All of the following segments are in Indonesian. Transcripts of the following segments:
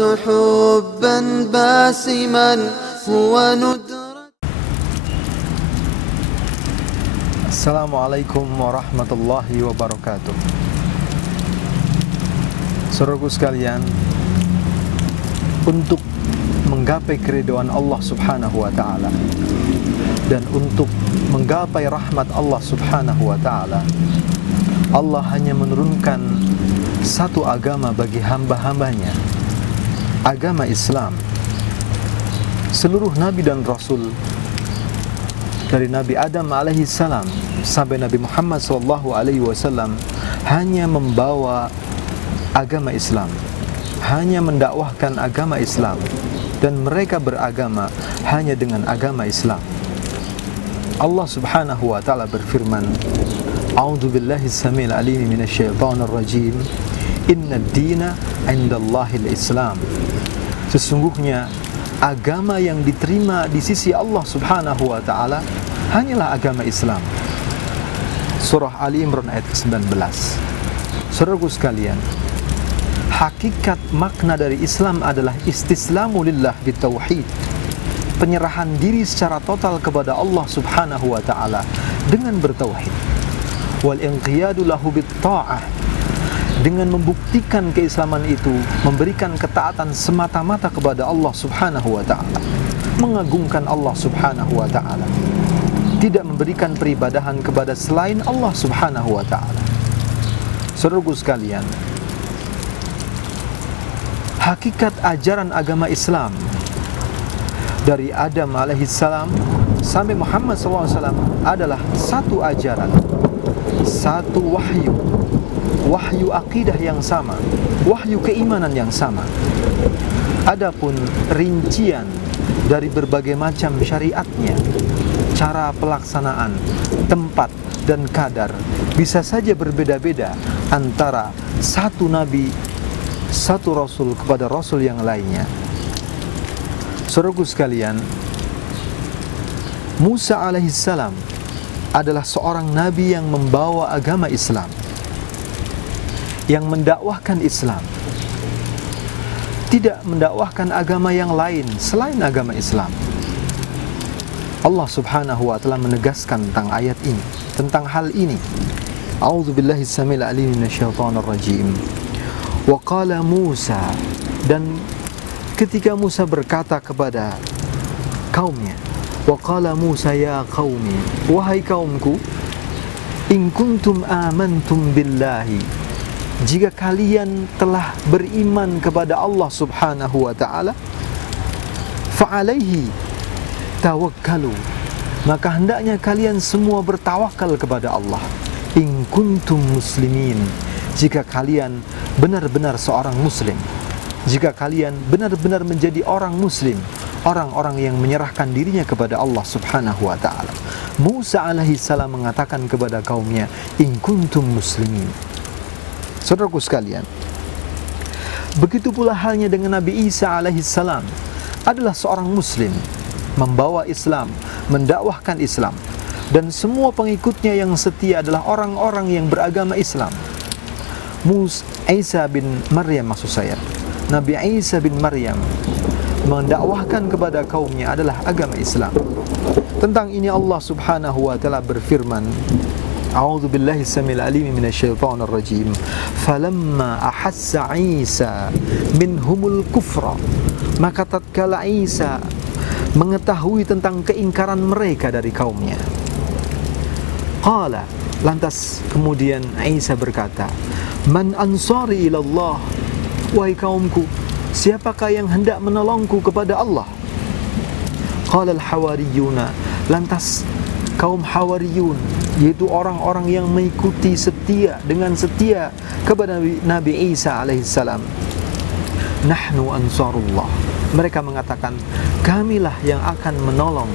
حبا باسما هو ندرة. Assalamualaikum warahmatullahi wabarakatuh. Saudaraku sekalian, untuk menggapai keridhaan Allah Subhanahu wa taala dan untuk menggapai rahmat Allah Subhanahu wa taala, Allah hanya menurunkan satu agama bagi hamba-hambanya, agama Islam. Seluruh nabi dan rasul, dari Nabi Adam alaihi salam sampai Nabi Muhammad sallallahu alaihi wasallam, hanya membawa agama Islam, hanya mendakwahkan agama Islam, dan mereka beragama hanya dengan agama Islam. Allah Subhanahu wa taala berfirman, A'udzu billahi samil alim minasyaitonir rajim. Innad dina 'indallahil Islam. Sesungguhnya agama yang diterima di sisi Allah Subhanahu wa taala hanyalah agama Islam. Surah Ali Imran ayat ke-19. Saudaraku sekalian, hakikat makna dari Islam adalah istislamu lillah bitauhid, penyerahan diri secara total kepada Allah Subhanahu wa taala dengan bertauhid. Wal inqiyadu lahu bitta'ah, dengan membuktikan keislaman itu, memberikan ketaatan semata-mata kepada Allah Subhanahu wa taala, mengagungkan Allah Subhanahu wa taala, tidak memberikan peribadahan kepada selain Allah Subhanahu wa taala. Saudaraku sekalian, hakikat ajaran agama Islam dari Adam alaihissalam sampai Muhammad SAW adalah satu ajaran, satu wahyu akidah yang sama, wahyu keimanan yang sama. Adapun rincian dari berbagai macam syariatnya, cara pelaksanaan, tempat dan kadar bisa saja berbeda-beda antara satu nabi, satu rasul kepada rasul yang lainnya. Saudaraku sekalian, Musa alaihissalam adalah seorang nabi yang membawa agama Islam, yang mendakwahkan Islam, tidak mendakwahkan agama yang lain selain agama Islam. Allah Subhanahu wa taala menegaskan tentang ayat ini, tentang hal ini. A'udzu billahi samil alim minasyaitonir rajim. Wa qala Musa, dan ketika Musa berkata kepada kaumnya, wa qala Musa ya qaumi, wahai kaumku, in kuntum amantum billahi, jika kalian telah beriman kepada Allah Subhanahu wa taala, fa alaihi tawakkalu, maka hendaknya kalian semua bertawakal kepada Allah. In kuntum muslimin, jika kalian benar-benar seorang muslim, jika kalian benar-benar menjadi orang muslim, orang-orang yang menyerahkan dirinya kepada Allah Subhanahu wa taala. Musa alaihi salam mengatakan kepada kaumnya, in kuntum muslimin. Saudaraku sekalian, begitu pula halnya dengan Nabi Isa alaihi salam, adalah seorang muslim, membawa Islam, mendakwahkan Islam, dan semua pengikutnya yang setia adalah orang-orang yang beragama Islam. Isa bin Maryam, maksud saya, Nabi Isa bin Maryam mendakwahkan kepada kaumnya adalah agama Islam. Tentang ini Allah Subhanahu wa taala berfirman, A'udzu billahi samil alim minasyaitonir rajim. Falamma ahassa Isa minhumul kufra, maka tatkala Isa mengetahui tentang keingkaran mereka dari kaumnya, qala, lantas kemudian Isa berkata, man ansari ilallah, wahai kaumku, siapakah yang hendak menolongku kepada Allah? Qala al-hawariyuna, lantas kaum Hawariyun, yaitu orang-orang yang mengikuti dengan setia kepada Nabi Isa alaihissalam, nahnu ansarullah, mereka mengatakan, kamilah yang akan menolong,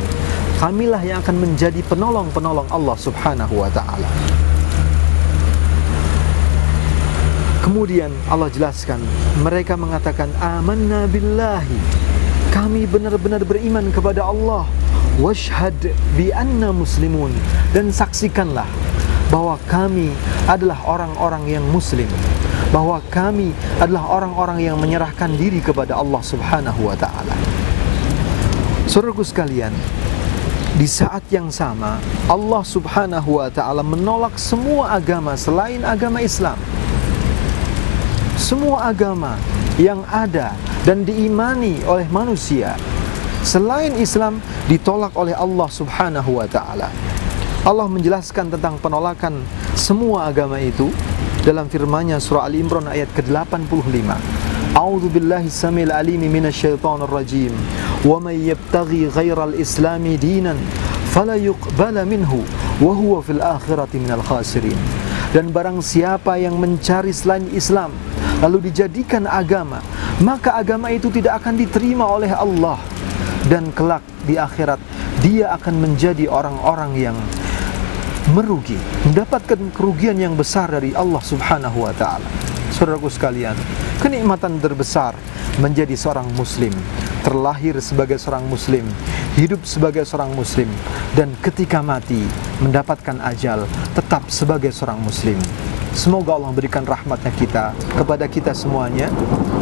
kamilah yang akan menjadi penolong-penolong Allah Subhanahu wa ta'ala. Kemudian Allah jelaskan, mereka mengatakan, amanna billahi, kami benar-benar beriman kepada Allah, washhad bi anna muslimun, dan saksikanlah bahwa kami adalah orang-orang yang muslim. bahwa kami adalah orang-orang yang menyerahkan diri kepada Allah Subhanahu wa taala. Saudaraku sekalian, di saat yang sama Allah Subhanahu wa taala menolak semua agama selain agama Islam. Semua agama yang ada dan diimani oleh manusia selain Islam ditolak oleh Allah Subhanahu wa taala. Allah menjelaskan tentang penolakan semua agama itu dalam firman-Nya surah Ali Imran ayat ke-85. A'udzu billahi samil alim minasyaitonir rajim. Wa may yabtaghi ghairal islami dinan fala yuqbala minhu wa huwa fil akhirati minal khasirin. Dan barang siapa yang mencari selain Islam lalu dijadikan agama, maka agama itu tidak akan diterima oleh Allah, dan kelak di akhirat dia akan menjadi orang-orang yang merugi, mendapatkan kerugian yang besar dari Allah Subhanahu wa taala. Saudaraku sekalian, kenikmatan terbesar menjadi seorang muslim, terlahir sebagai seorang muslim, hidup sebagai seorang muslim, dan ketika mati mendapatkan ajal tetap sebagai seorang muslim. Semoga Allah berikan rahmatnya kepada kita semuanya,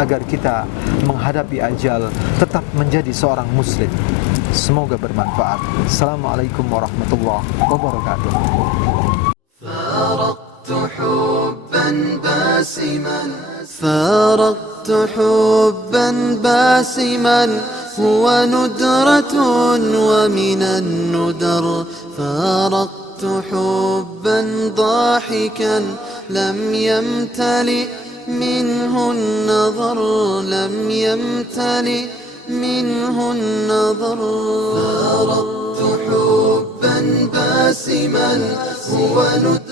agar kita menghadapi ajal tetap menjadi seorang muslim. Semoga bermanfaat. Assalamualaikum warahmatullahi wabarakatuh. فارقت حبا باسما فارقت حبا باسما هو ندرة ومن الندر فارقت حبا ضاحكا لم يمتلئ منه النظر لم يمتلئ منه النظر فارقت حبا باسما هو ندرة